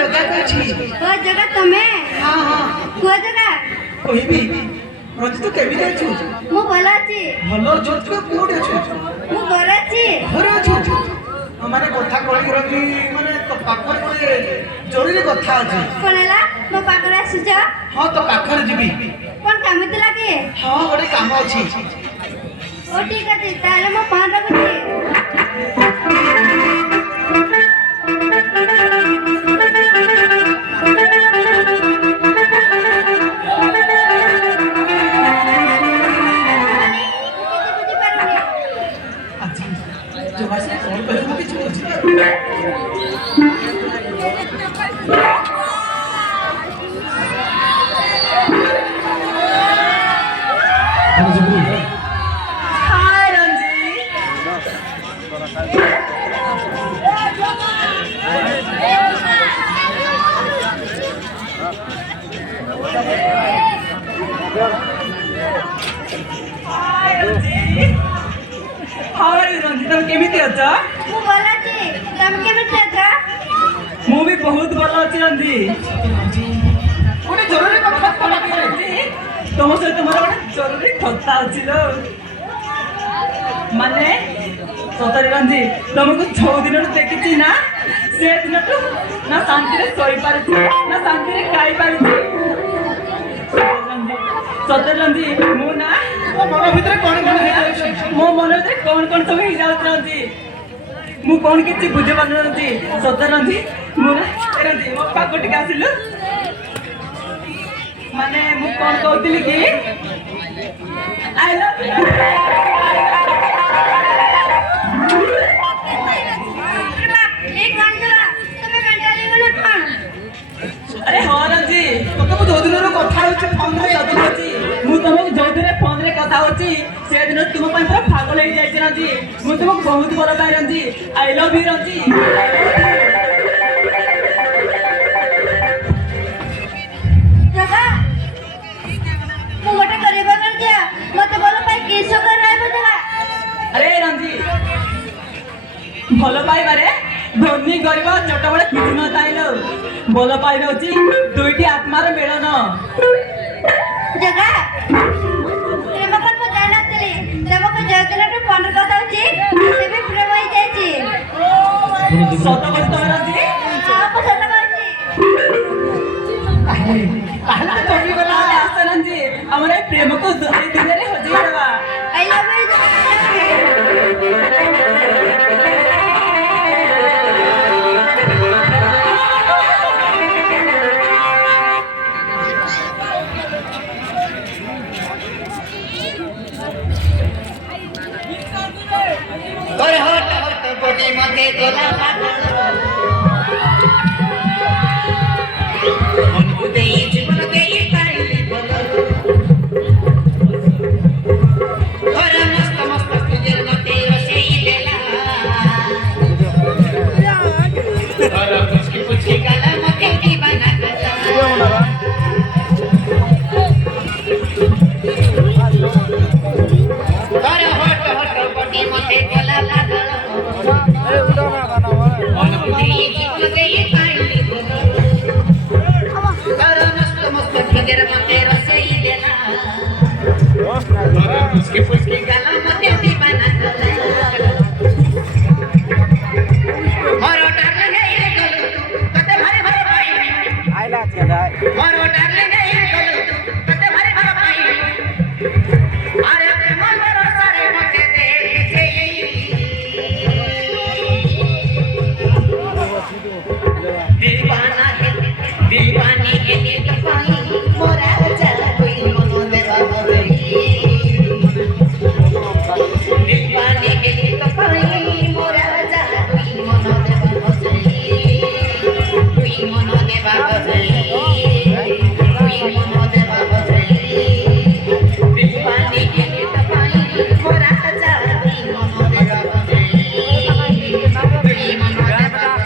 जगह कछि ओ जगह तमे हां हां को जगह कहिबी रंजित तो केबी जाय छु मु भला छी भलो जोत को कोड छु मु घरे छी घरे छु माने कथा कहि रंजी माने तो पाखर कोले जरूरी कथा अछि कोनेला मो पाखरे आसी जा हां तो पाखर जीबी कोन काम इतला के हां गोटे काम अछि ओ ठीक अछि ताले मो पान रखुछी जो भाषा कौन कहे वो किछु बुझी हाय रंजी हाय रंजी तुम केमिति अछ मु भला छी तम केमे छ ମୁଁ ବି ବହୁତ ଭଲ ଅଛି ରଞ୍ଜି। ଗୋଟେ ଜରୁରୀ କଥା କଣ କି ରଞ୍ଜି ତମ ସହିତ ମୋର ଗୋଟେ ଜରୁରୀ କଥା ଅଛି ଲୋ। ମାନେ ସତରେ ରଞ୍ଜି ତମକୁ ଯୋଉ ଦିନଠୁ ଦେଖିଛି ନା ସେ ଦିନଠୁ ନା ଶାନ୍ତିରେ ଶୋଇପାରୁଛି ନା ଶାନ୍ତିରେ ଖାଇପାରୁଛି। ସତରେ ରଞ୍ଜି ମୁଁ ନା ମୋ ମନ ଭିତରେ କଣ କଣ ହେଇଯାଉଛି ମୋ ମନ ଭିତରେ କଣ କଣ ସବୁ ହେଇଯାଉଛି ରଞ୍ଜି। ମୁଁ କଣ କିଛି ବୁଝିପାରୁନି ରଞ୍ଜି। ସତରେ ରଞ୍ଜି ମୁଁ ନା ରଞ୍ଜି ମୋ ପାଖକୁ ଟିକେ ଆସିଲୁ। ମାନେ ମୁଁ କଣ କହୁଥିଲି କି ଆଇ ଲଭ୍ ୟୁ। अरे हाँ रंजी तो ମୁଁ ଯୋଉ ଦିନରୁ କଥା ହଉଛି ଫୋନରେ କଥା ହଉଛି ମୁଁ ତମକୁ ଯୋଉଥିରେ ଫୋନରେ କଥା ହଉଛି ସେ ଦିନ ତୁମ ପାଇଁ ପୁରା ପାଗଳ ହେଇଯାଇଛି ରଞ୍ଜି। ମୁଁ ତୁମକୁ ବହୁତ ଭଲ ପାଏ Ranji. I love you Ranji. ମୁଁ ଗୋଟେ କରିବା କରିଦିଆ ମତେ ଭଲ ପାଇ କିସ କରାଇବ ଦେବା। अरे रंजी ଭଲ ପାଇବାରେ ଧନୀ ଗରିବ ଛୋଟ ବଡ଼ କିଛି ନଥାଏ ଲୋ। ଭଲ ପାଇବା ହଉଛି ଦୁଇଟି ଆତ୍ମାର ମିଳନ। ଜଗା ପ୍ରେମ କଥା ଜାଣିନଥିଲି ତମକୁ ଯୋଉ ଦିନଠୁ ଫୋନରେ କଥା ହଉଛି ସେବେ ପ୍ରେମ ହେଇଯାଇଛି। ସତ କହୁଛି ତମେ ରଞ୍ଜି? ମୁଁ ସତ କହୁଛି। ତାହେଲେ ତ କମିଗଲା ଆସ ରଞ୍ଜି ଆମର ଏ ପ୍ରେମକୁ ଏଇ ଦୁନିଆରେ ହଜେଇ ଦେବା। I love you. তোর হট হট বডি মতে তোলা हमको दे जीवन के ये काई बोलो और मस्त मस्त तुझे मते रसे देला और कुछ गाला मते दीवाना करता और हट हट बॉडी मते तोला लागल ए उड़ाना बनावा हमको दे जीवन के ये काई बोलो और मस्त मस्त तुझे मते रसे देला और कुछ गाला मते दीवाना करता और डार्लिंग ये गलो कते भारी भारी पाई आइला चला और डार्लिंग ये गलो कते भारी भारी पाई अरे मन मेरा सारे मते दे छे दीवाना है दीवानी है ये पाई मोरा चला कोई मनो दे बाबा दीवानी है ये पाई मोरा चला कोई मनो दे बाबा कोई मनो दे बाबा कोई मनो दे बाबा दीवानी है ये पाई मोरा चला कोई मनो दे बाबा कोई मनो दे बाबा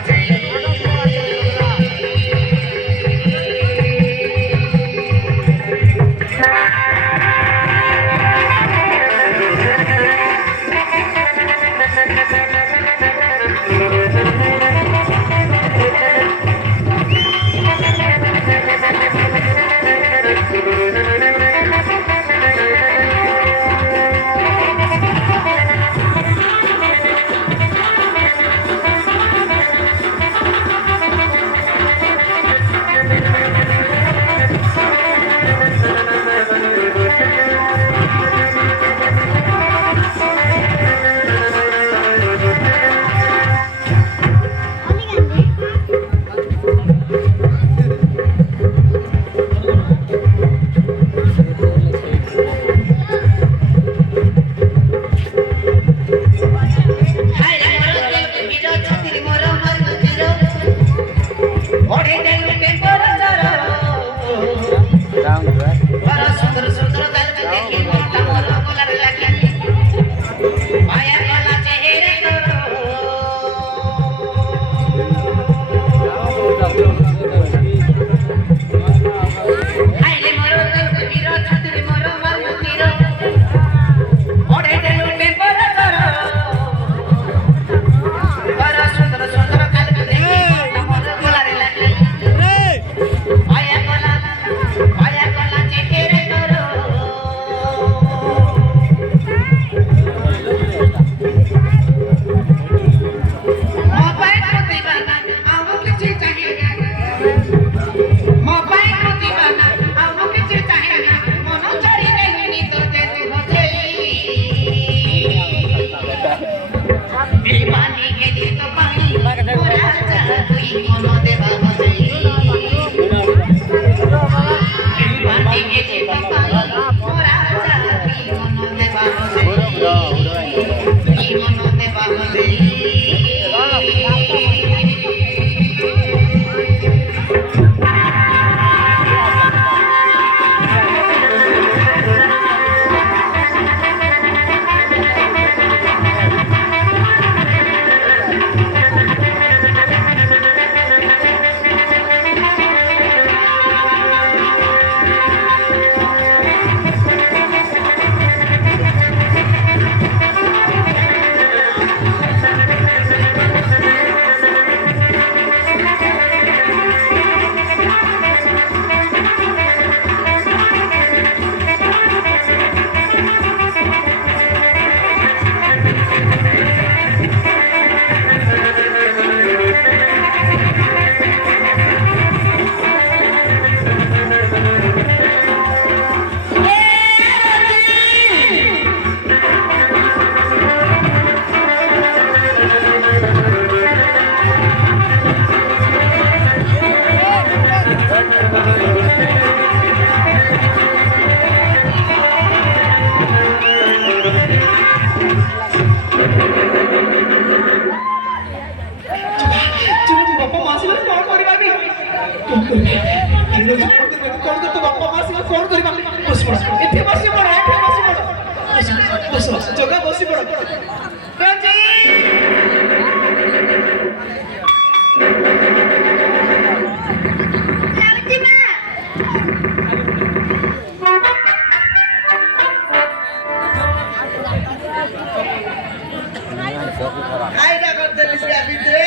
আইডা করতে লিসা ভিতরে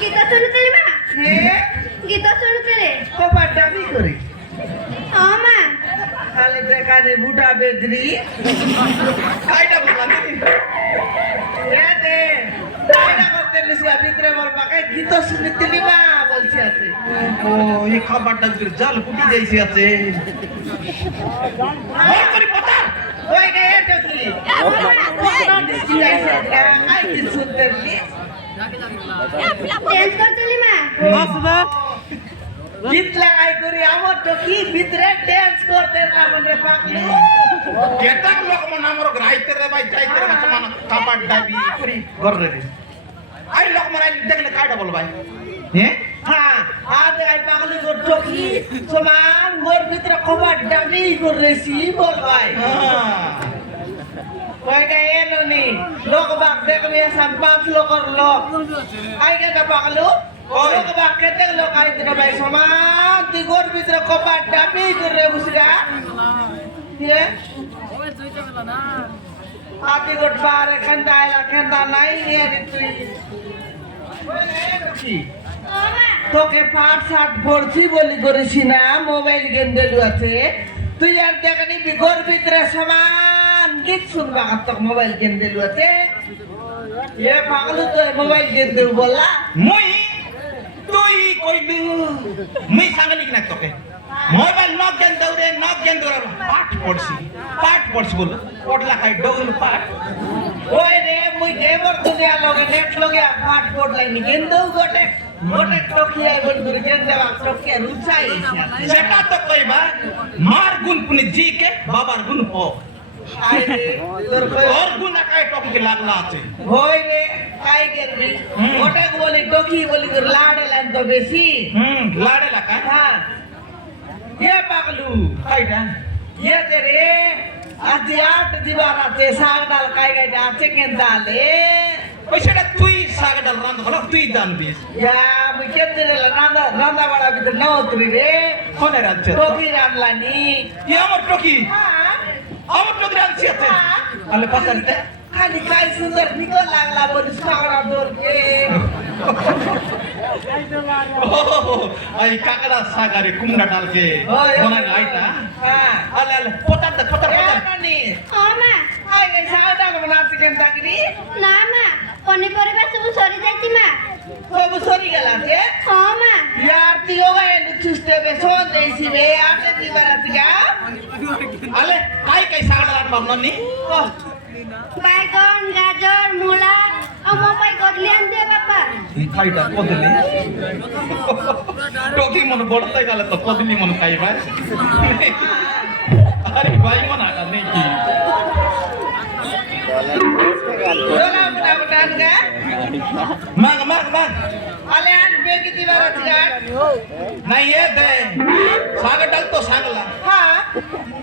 গীত শুনুଥିଲି মা হে গীত শুনুଥିଲି কপার দাবি করে ହଁ ମା খালি দেখানে বুটা বেদরি আইডা বললাম এ দে আইডা করতে লিসা ভিতরে মোর পাকে গীত শুনিতলি মা বলছি আছে ও এই খাবারটা করে জাল কুটি যাইছে আছে ওই করি পতা ওই রে টকি আই কি শুনতেলি ଡ୍ୟାନ୍ସ କରୁଥିଲି ମା গীত লাগাই করি আমার টকি ভিতরে ডান্স করতে না মনে পাকলু কেটাক লোক মন আমর রাইতে রে ভাই যাইতে রে সমান খাবার দাবি করি গরে রে আই লোক মন আই দেখলে কাইটা বল ভাই হ্যাঁ হ্যাঁ আজ আই পাগলি গো টকি সমান মোর ভিতরে খবর দাবি করেছি বল ভাই কয়টা এলো নি লোক বাক দেখবে সাত পাঁচ লোকর লোক আই কেটা পাগলু লোক বাক কেতে লোক আই দিন ভাই সমান তুই গোর ভিতরে খবর দাবি করে বুঝগা কে আদি গোট বার এখানটা আইলা খেন্দা নাই এরি তুই ହଁ ମା তোকে পাঁচ সাত পড়ছি বলি করেছি না মোবাইল গেম দেলু আছে তুই আর দেখনি বিঘর ভিতরে সমান গীত শুনবা তোর মোবাইল গেম দেলু আছে এ পাগলু তো মোবাইল গেম দেলু বললা মুই তুই কইলু মুই সাঙ্গলি কিনা তোকে মোবাইল নক দেন দৌড়ে পাঠ পড়ছি বল পড়লা খাই ডৌল পাঠ ওই রে মুই গেমর দুনিয়া লগে নেট লগে পাঠ পড়লাই নি গেম দেউ গোটে গোটে টকি আই বল করে গেম দেবা টকি রুচাই সেটা তো কইবা মার গুণ পুনি জি के বাবার গুণ প আই রে তোর কই और गुण আকাই টকি के লাগলা আছে হই রে কাই করবি গোটে বলি টকি বলি করে লাড়ে লাইন তো বেশি লাড়ে লাগা হ্যাঁ ये पागलू খাইটা ये तेरे आज 8 दीवार आते साग डाल काई गई आते के डाले ওই সেটা তুই সাগডাল রান্ধ হলো তুই দান বিস या मुझे तेरे रांदा रांदा बड़ा भी न उतरी रे কোনে রাজ্য तो भी रामलानी কি আমার টকি हां আমার টকি রাঞ্চি আছে আলে পাতাতে खाली काई सुंदर निको लागला बोल सागरा दौर के आई काकड़ा सागारे कुंडा डाल के ओए बना आइटा हां আলে পতাতে পতাতে ये नानी ହଁ ମା आई गई साग डाल बना चिकन तकरी ନା ମା ପନିପରିବା ସବୁ ସରିଯାଇଛି ମା सब सरी गला के ହଁ ମା यार तियो गए चुस्ते पे सोन देसी बे आटे दीवार तिगा আলে কাই কাই সাগডাল বাবননি ବାଇଗଣ ଗାଜର ମୂଳା ଆଉ ମୋ ପାଇଁ କଦଳୀ ଆଣିଦିଅ ବାପା খাইটা কদলি টকি মন বড়তে গেলে তো কদলি মন খাইবা আরে ভাই মন আটা নেই কি Dola muda mudahan ka? মাগ মাগ মাগ Alian be ki dीवार तिगा না ইয়ে দে সাগডাল তো সাগলা ha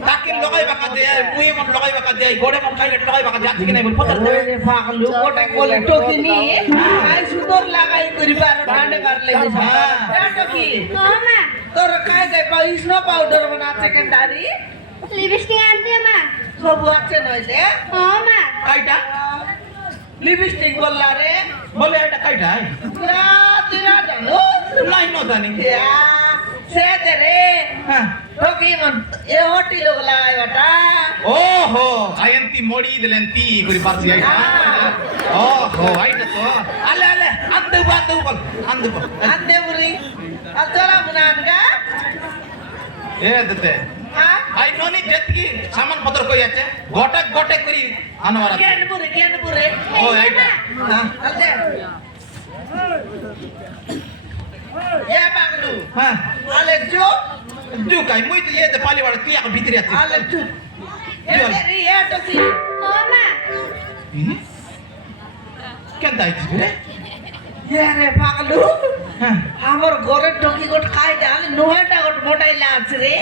তাকে লগাই বাকা দে মুই মন লগাই বাকা দে গোড়ে মন খাইলে লগাই বাকা যাচ্ছে কি নাই বল পতাতে Ore paklu kotak bole toki ni ai sudor lagai kuri bar bande bar lagi Ha. ya toki ହଁ ମା tor kai kai pa snow powder banate ke dari lipstick আଣିଦିଅ মା sobu ache noile ହଁ ମା কাইটা lipstick bolla re বলে এটা কাইটা tira tira jalo নাই ন জানি ya se tere হ্যাঁ toki mon e hoti log lagai bata ওহো আয়ন্তি মড়ি দিলেন তি করি পারছি আইটা ওহো আইটা তো আলে আলে আন্দু বান্দু বল আন্দু বল ande buri al tola munan ka এ দতে ha আই ননি যেতকি সামান পত্র কই আছে গটে গটে করি আনবার আছে kian bure ও আইটা হ্যাঁ আলতে ya paklu হ্যাঁ ale jo জু কাই মুই তো এতে পালি বাড়া তুই এক ভিতরে আছে ale jo eri ya toki ହଁ মা কেন আইছিস রে ya re paklu হ্যাঁ আমার ঘরে টকি গোট খাই ডালে নোয়াটা গোট মোটাইলা আছে রে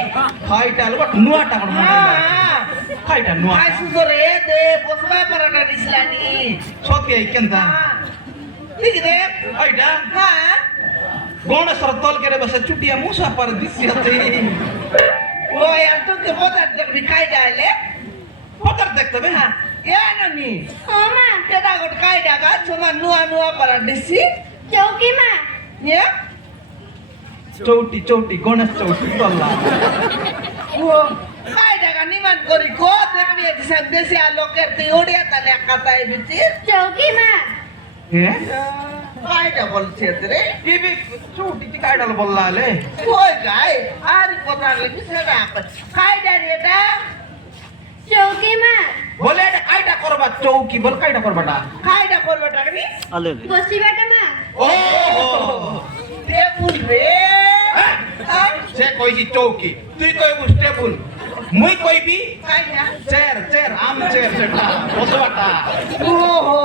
খাইটা আলো বাট নুয়াটা কোন খাইটা নুয়া খাই সুন্দর এ দে বসবা পারাটা দিছলানি সত্যি আই কেনতা ঠিক রে আইটা হ্যাঁ গণেশ্বর তল করে বসে চুটিয়া মুসা পার দিছি আছে ও এত কে বদার দেখবি খাই ডালে পকার দেখতে হবে হ্যাঁ এ নানি ହଁ ମା কেডা গোট কাই ডাকা তোমা নুয়া নুয়া পারা দিছি চৌকি মা নিয়া চৌটি চৌটি গণেশ চৌটি বললা ও কাই ডাকা নিমান করি কো দেখবি দিছান দেশি আলোকের তুই ওড়িয়া তালে কাটাই বিচি চৌকি মা হ্যাঁ কাইটা বলছে রে কি বি চৌটি কি কাইডাল বললা লে কই গাই আর কথা লাগি সেটা কাইডা রে এটা চৌকি মা বলে এটা কাইটা করবা চৌকি বল কাইটা করবাটা কাইডা করবে টাকরি বসি বেটা মা ও টেবুল রে সে কইছি চৌকি তুই কইবু টেবুল মুই কইবি কাইডা চেয়ার চেয়ার আম চেয়ার সেটা বসবাটা ওহো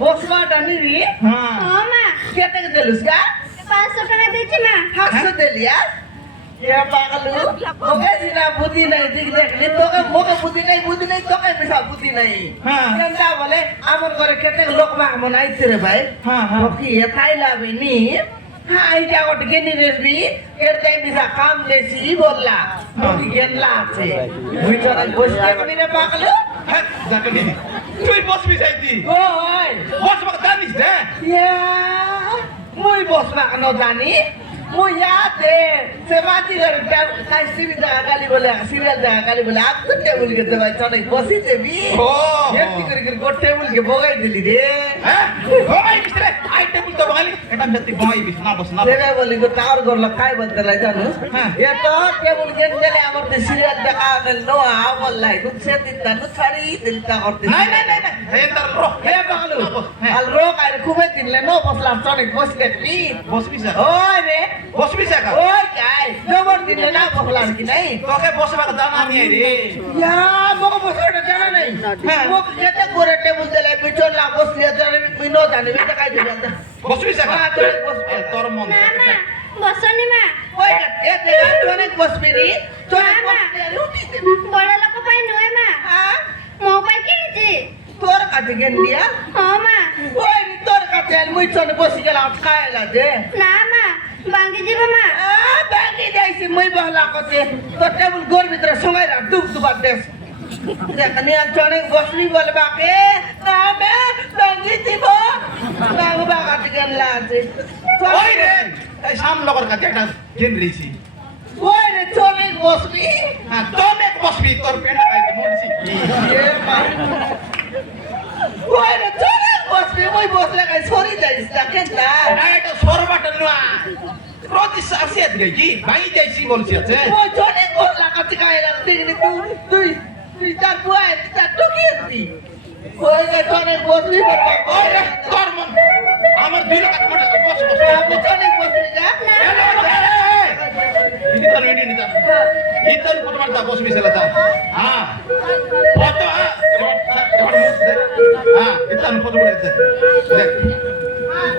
বসবাটা নিরি হ্যাঁ ও মা কেটে দিলুস গা 500 টাকা দিচ্ছি মা হাসতে দিলিয়া এ পাগলু ওকে জিনা বুদ্ধি নাই দিক দেখলি তোকে মোকে বুদ্ধি নাই তোকে মিশা বুদ্ধি নাই হ্যাঁ। কেনটা বলে আমার ঘরে কেটে লোক মা মনাইতে রে ভাই হ্যাঁ, হ্যাঁ। ওকে এথাই লাভে নি হ্যাঁ এটা ওটা কেনি রেবি এর তাই মিশা কাম লেছি বললা ওকে গেনলা আছে বুঝছরা বসতে কবি রে পাগলু হ্যাঁ যাকে নি তুই বসবি যাইতি ওই বসবা জানিস রে ইয়া মুই বসবা কেন জানি মুই ইয়াতে সেবাতি করে কাই সিবি দেখা গালি বলে সিরিয়াল দেখা গালি বলে আপ তো টেবিল কে দেবাই চলে বসি দেবি ও এতি করে গোট টেবিল কে বগাই দিলি রে হ্যাঁ ওই বিস্তারে আই টেবিল তো বাঙালি এটা মেতি বই বিস না বস না বস। দেবে বলি গো তার গরল কাই বলতে লাই জানো হ্যাঁ। এ তো টেবিল কে দিলে আমার তে সিরিয়াল দেখা গেল নো আওয়াল লাই গুছে দিতা নো ছাড়ি দিলতা করতে নাই নাই নাই নাই হে তার রো হে পাগলু হ্যাঁ। আল রোক আরে খুবে দিলে নো বসলাম চলে বসলে পি বসবি যা ওই রে বসবি যা ওই গাই জবর দিলে না বসলাম কি নাই তোকে বসবা জানা নেই রে ইয়া মোকে বসে জানা নাই হ্যাঁ। মোকে যেতে করে টেবিল দিলে পিছন না বসলে জানি তুই নো জানি এটা কাই দিবি আন্দা বসবি যা হ্যাঁ, তোর বসবি। তোর মন না মা বসনি মা ওই এ দেখা তুই অনেক বসবি নি তোর না, না। বসলে রুটি দেবি বড় লোক পাই নয় মা হ্যাঁ মো পাই কিনেছি তোর কাছে গেন দিয়া ও মা ওই তোর কাছে আর মুই চলে বসে গেলাম খায়লা দে না মা বাঙ্গি যাব মা ব্যাংকে যাইছি মুই বহলা করতে তোর টেবিল গোর ভিতরে সময় রাখ ডুব ডুবার দেশ দেখনি আর অনেক বসলি বলে বাকে না মে ব্যাংকে দিব বাবু বাগাতে গেল আছে ওই রে এই সাম লগর কাছে একটা গেম রেছি ওই রে চলে বসলি হ্যাঁ তোমে বসবি তোর পেটা খাইতে মরছি ওই রে চলে বসলি মুই বসলে কাই সরি যাইস দেখেন না এটা সরবাটা নয় প্রতি সাসে দেখি ভাই যাইছি বলছি আছে ওই চলে বসলা কাছে গায়ে লাগতে গেলি তুই তুই তার বুয়াই তার টুকিয়েছি ওই রে চলে বসলি ওই রে তোর মন আমার দুই লাখ মনে বস বস আমি চলে বসলি যা ইতন ফুটবল তা বসবি সেলাতা হ্যাঁ কত হ্যাঁ ইতন ফুটবল আছে দেখ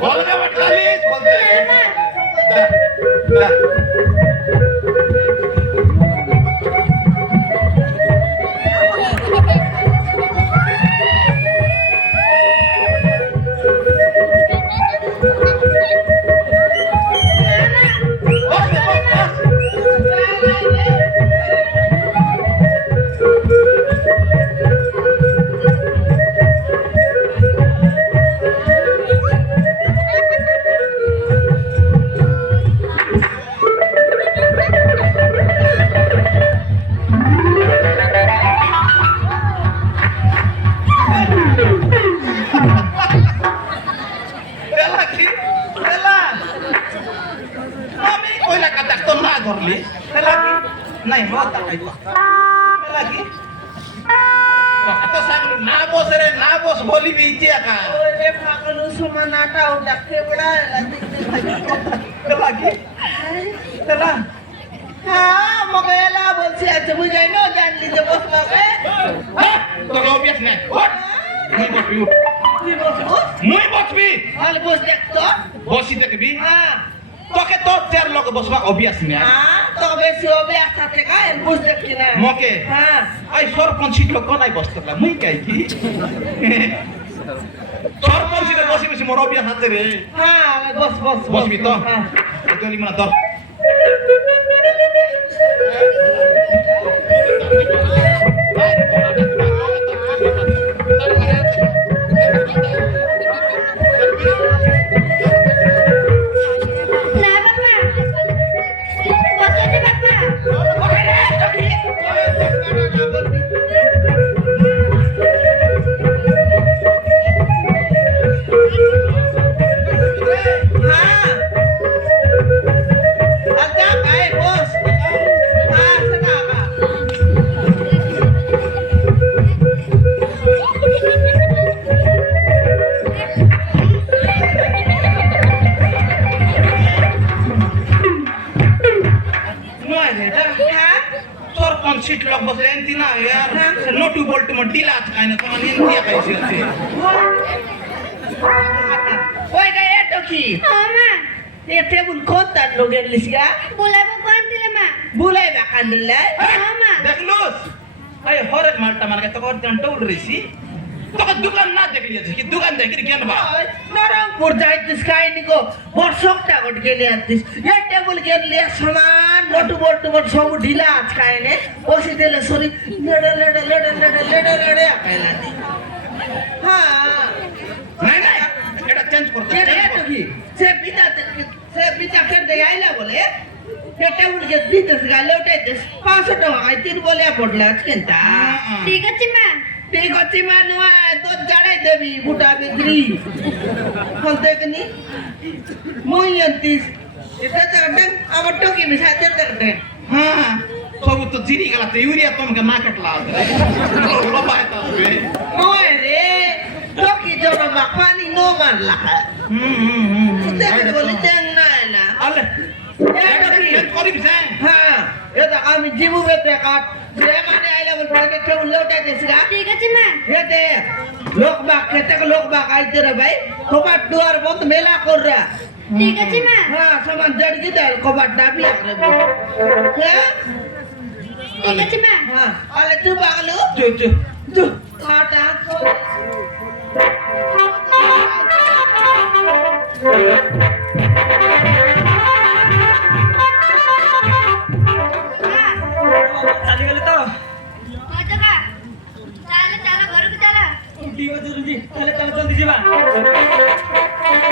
বলবে বাটালিস বলতে এলা কি এলা আমি কইলা কাটা তো না ধরলি এলা কি নাই মাতা আইবা এলা কি তো সাংলু না বস রে না বস বলিবি ইতিয়া কা ওই রে পাগলু সুমানাটা ডাকে বড়া লাগতে এলা কি এলা হ্যাঁ মগে এলা বলছি আচ্ছা মুই যাই না জানলি যে বসলাকে হ্যাঁ তোর অভ্যাস নাই ওঠ মুই বসবি উঠ তুই বসবো মুই বসবি তাহলে বস দেখ তো বসি দেখবি হ্যাঁ তোকে তোর চার লোক বসবা অভ্যাস নাই হ্যাঁ তো বেশি হবে একসাথে খায় বস দেখ কি না মকে হ্যাঁ আই সরপঞ্চ লোক নাই বসতলা মুই কাই কি সরপঞ্চ বসি বসি মোর অভ্যাস আছে রে হ্যাঁ বস বস বসবি তো হ্যাঁ এতলি মানে ধর ওই গে এটো কি হ্যাঁ মা এ টেবিল কোথার লোকের লিসগা বুলাবো কোন দিলে মা বুলাই বাকান দিলে হ্যাঁ মা দেখলুস এই হরেক মালটা মার্কে তোকে টৌল রইছি তোকে দোকান না দেখলিয়েছে কি দোকান দেখি কেন বা নরমপুর যাইতিস কাহিনী গো বর্ষকটা গট গেলে আতিস এ টেবিল গেলে সমান নটু বটু বট সব ঢিলা আজ কাহিনী বসি দিলে সরি লেড়ে লেড়ে লেড়ে লেড়ে লেড়ে লেড়ে আকাইলা নি হ্যাঁ নাই নাই এটা চেঞ্জ করতে এটো কি সে পিতা ফের দে আইলা বলে এ টেবিল কে দিতেস গালে উঠাইতেস 500 টাকা আই তিন বলে পড়লা আজকেনটা ঠিক আছে মা ঠিক আছে মানুয়া তো জাড়াই দেবি বুটা বিক্রি বলতে কিনি মই আনতিস এটা তো ডং আমার টকি মিশাতে তকতে হ্যাঁ সব তো জিরি গেলা তো ইউরিয়া তোমাকে না কাটলা লোবাই তো মই রে টকি জন্য পানি নো মারলা দেখি বলি দেন না এলা আলে এটা চেঞ্জ করি বিছে হ্যাঁ এটা আমি জীবু বেতে কাট যে মানে আইলা বল পড়ে কে উল্টা দেসগা ঠিক আছে মা হেতে লোক বাক খেতে লোক বাক আইতে রে ভাই কবাট দুয়ার বন্ধ মেলা কর রা ঠিক আছে মা হ্যাঁ সমান জড়কি দে কবাট ডাবি রে হ্যাঁ ঠিক আছে মা হ্যাঁ আলে তুই বাগলু চু চু তু কাটা মা ଚାଲି ଗଲେ ତ ହଁ ଜଗା ଚାଲ ଚାଲ ଘରକୁ ଚାଲ ଠିକ ଅଛି ଜଲ୍ଦି ତାହେଲେ ଚାଲ ଜଲ୍ଦି ଯିବା